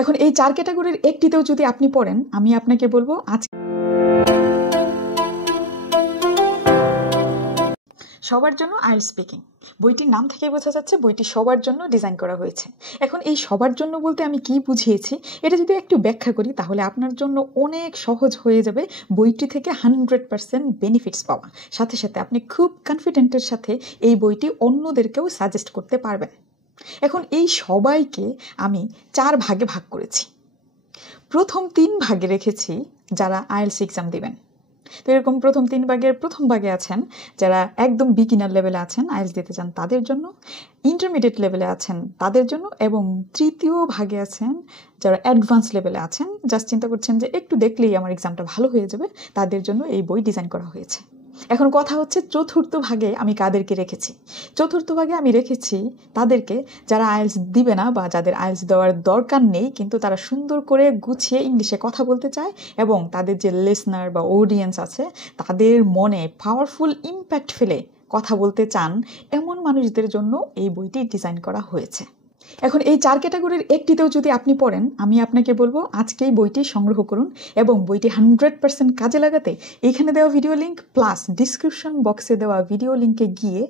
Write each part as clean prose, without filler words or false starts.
এখন এই 4 ক্যাটাগরির একটিতেও যদি আপনি পড়েন, আমি আপনাকে বলবো সবার জন্য আইএলটিএস স্পিকিং বইটির নাম থেকে বোঝা যাচ্ছে বইটি সবার জন্য ডিজাইন করা হয়েছে। এখন এই সবার জন্য বলতে আমি কি বুঝিয়েছি এটা যদি একটু ব্যাখ্যা করি তাহলে আপনার জন্য অনেক সহজ হয়ে যাবে বইটি থেকে 100% বেনিফিটস পাওয়া। সাথে সাথে আপনি খুব কনফিডেন্টের সাথে এই বইটি অন্যদেরকেও সাজেস্ট করতে পারবেন। এখন এই সবাইকে আমি 4 ভাগে ভাগ করেছি। প্রথম 3 ভাগে রেখেছি যারা আইএলটিএস এক্সাম দিবেন। তো এরকম প্রথম 3 ভাগের প্রথম ভাগে আছেন যারা একদম বিগিনার লেভেলে আছেন, আইএলটিএস দিতে চান তাদের জন্য, ইন্টারমিডিয়েট লেভেলে আছেন তাদের জন্য, এবং তৃতীয় ভাগে আছেন যারা অ্যাডভান্স লেভেলে আছেন, জাস্ট চিন্তা করছেন যে একটু দেখলেই আমার এক্সামটা ভালো হয়ে যাবে, তাদের জন্য এই বই ডিজাইন করা হয়েছে। এখন কথা হচ্ছে চতুর্থ ভাগে আমি কাদেরকে রেখেছি। চতুর্থ ভাগে আমি রেখেছি তাদেরকে যারা আইএলটিএস দিবে না বা যাদের আইএলটিএস দেওয়ার দরকার নেই, কিন্তু তারা সুন্দর করে গুছিয়ে ইংলিশে কথা বলতে চায় এবং তাদের যে লিসনার বা অডিয়েন্স আছে তাদের মনে পাওয়ারফুল ইম্প্যাক্ট ফেলে কথা বলতে চান, এমন মানুষদের জন্য এই বইটি ডিজাইন করা হয়েছে। এখন এই 4 ক্যাটাগরির একটিতেও যদি আপনি পড়েন, আমি আপনাকে বলবো আজকেই বইটি সংগ্রহ করুন এবং বইটি 100% কাজে লাগাতে এখানে দেওয়া ভিডিও লিঙ্ক প্লাস ডিসক্রিপশন বক্সে দেওয়া ভিডিও লিঙ্কে গিয়ে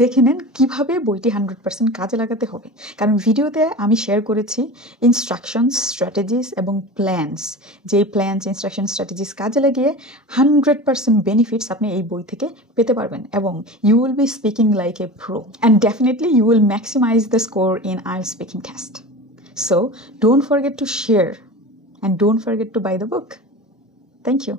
দেখে নেন কীভাবে বইটি 100% কাজে লাগাতে হবে। কারণ ভিডিওতে আমি শেয়ার করেছি ইনস্ট্রাকশনস, স্ট্র্যাটেজিস এবং প্ল্যানস। যেই প্ল্যানস, ইনস্ট্রাকশন, স্ট্র্যাটেজিস কাজে লাগিয়ে 100% বেনিফিটস আপনি এই বই থেকে পেতে পারবেন এবং you will be speaking like a pro and definitely you will maximize the score in IELTS Speaking Test. So don't forget to share and don't forget to buy the book. Thank you.